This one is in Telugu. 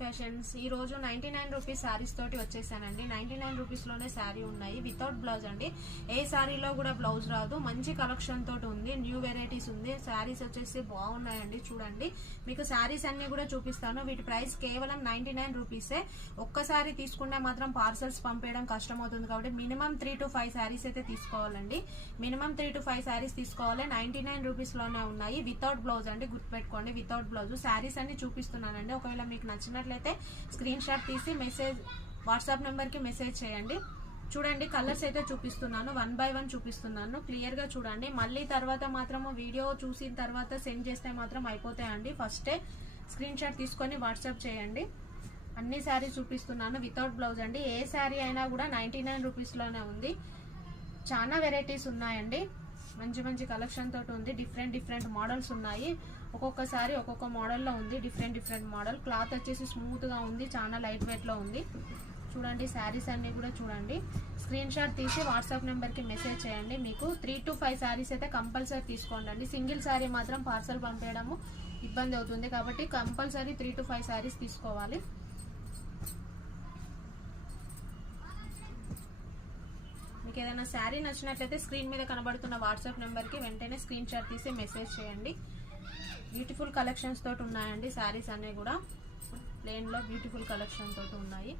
ఫ్యాషన్స్ ఈ రోజు 99 రూపీస్ సారీస్ తోటి వచ్చేసానండి. 99 రూపీస్ లోనే శారీ ఉన్నాయి వితౌట్ బ్లౌజ్ అండి. ఏ శారీలో కూడా బ్లౌజ్ రాదు. మంచి కలెక్షన్ తోటి ఉంది. న్యూ వెరైటీస్ ఉంది. శారీస్ వచ్చేసి బాగున్నాయండి. చూడండి, మీకు శారీస్ అన్ని కూడా చూపిస్తాను. వీటి ప్రైస్ కేవలం 99 రూపీసే. ఒక్కసారి తీసుకుంటే మాత్రం పార్సల్స్ పంపేయడం కష్టం అవుతుంది కాబట్టి మినిమం 3 to 5 శారీస్ అయితే తీసుకోవాలండి. మినిమం 3 to 5 శారీస్ తీసుకోవాలి. 99 రూపీస్ లోనే ఉన్నాయి వితౌట్ బ్లౌజ్ అండి. గుర్తుపెట్టుకోండి, వితౌట్ బ్లౌజ్. శారీస్ అన్ని చూపిస్తున్నానండి. ఒకవేళ మీకు నచ్చినట్లయితే స్క్రీన్ షాట్ తీసి మెసేజ్ వాట్సాప్ నెంబర్ కి మెసేజ్ చేయండి. చూడండి, కలర్స్ అయితే చూపిస్తున్నాను, 1 by 1 చూపిస్తున్నాను. క్లియర్ గా చూడండి. మళ్ళీ తర్వాత మాత్రం వీడియో చూసిన తర్వాత సెండ్ చేస్తే మాత్రం అయిపోతాయండి. ఫస్టే స్క్రీన్ షాట్ తీసుకొని వాట్సాప్ చేయండి. అన్ని శారీ చూపిస్తున్నాను వితౌట్ బ్లౌజ్ అండి. ఏ శారీ అయినా కూడా 99 రూపీస్ లోనే ఉంది. చాలా వెరైటీస్ ఉన్నాయండి. మంచి మంచి కలెక్షన్ తోటి ఉంది. డిఫరెంట్ మోడల్స్ ఉన్నాయి. ఒక్కొక్కసారి ఒక్కొక్క మోడల్లో ఉంది. Different model. క్లాత్ వచ్చేసి స్మూత్ గా ఉంది. చాలా లైట్ వెయిట్ లో ఉంది. చూడండి, శారీస్ అన్ని కూడా చూడండి. స్క్రీన్ షాట్ తీసి వాట్సాప్ నెంబర్ కి మెసేజ్ చేయండి. మీకు 3 to 5 శారీస్ అయితే కంపల్సరీ తీసుకోండి. సింగిల్ శారీ మాత్రం పార్సల్ పంపేయడము ఇబ్బంది అవుతుంది కాబట్టి కంపల్సరీ 3 to 5 శారీస్ తీసుకోవాలి. మీకు ఏదైనా శారీ నచ్చినట్లయితే స్క్రీన్ మీద కనబడుతున్న వాట్సాప్ నెంబర్ కి వెంటనే స్క్రీన్ షాట్ తీసి మెసేజ్ చేయండి. బ్యూటిఫుల్ కలెక్షన్స్ తోటి ఉన్నాయండి. శారీస్ అన్ని కూడా ప్లెయిన్ లో బ్యూటిఫుల్ కలెక్షన్ తోటి ఉన్నాయి.